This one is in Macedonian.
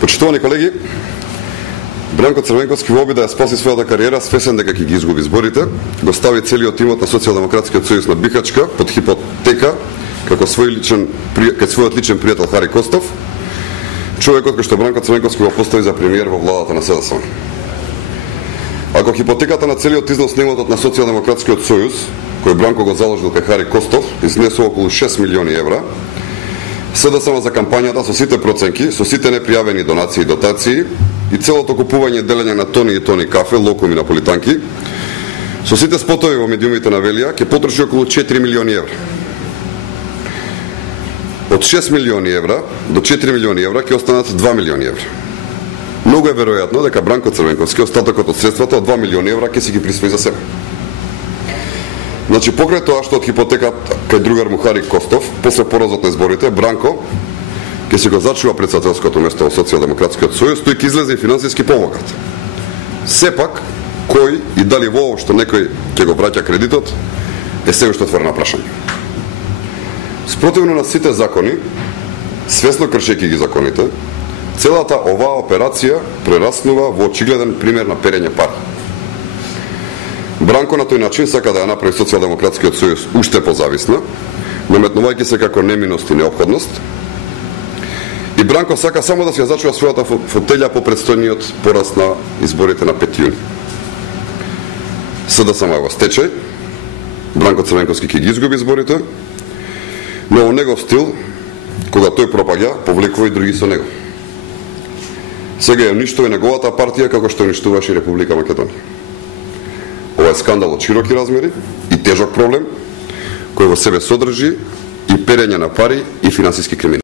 Почитувани колеги, Бранко Црвенковски во обид да ја спаси својата кариера, свесен дека ќе ги изгуби изборите, го стави целиот имот на Социјалдемократскиот сојуз на Бихачка под хипотека како својот личен пријател Хари Костов, човекот кој што Бранко Црвенковски го постави за премиер во владата на СДСМ. Ако хипотеката на целиот износ на имотот на Социјалдемократскиот сојуз, кој Бранко го заложил кај Хари Костов, изнесува околу 6 милиони евра, СДСМ за кампањата со сите проценки, со сите непријавени донации и дотации и целото купување и делење на тони и тони кафе, локоми на политанки, со сите спотови во медиумите на Велија, ќе потроши околу 4 милиони евра. Од 6 милиони евра до 4 милиони евра ќе останат 2 милиони евра. Многу е веројатно дека Бранко Црвенковски остатокот од средствата од 2 милиони евра ќе си ги присвои за себе. Значи, покрај тоа што од хипотеката кај другар му Хари Костов, после поразот на изборите, Бранко ќе си го зачува претседателското место во Социјалдемократскиот сојуз, тој ќе излезе и финансиски побогат. Сепак, кој и дали воопшто некој ќе го враќа кредитот, е се уште отворено прашање. Спротивно на сите закони, свесно кршејќи ги законите, целата оваа операција прераснува во очигледен пример на перење пари. Бранко на тој начин сака да ја направи Социјалдемократскиот сојуз уште позависна, наметнувајќи се како неминост и неопходност. И Бранко сака само да се ја зачува својата фотелја по предстојниот пораз на изборите на 5 јуни. СДСМ во стечај, Бранко Црвенковски ќе ги изгуби изборите, но во негов стил, кога тој пропаѓа, повлекува и други со него. Сега ја уништува неговата партија како што уништуваше и Република Македонија. Ова е скандал од широки размери и тежок проблем, кој во себе содржи и перење на пари и финансиски криминал.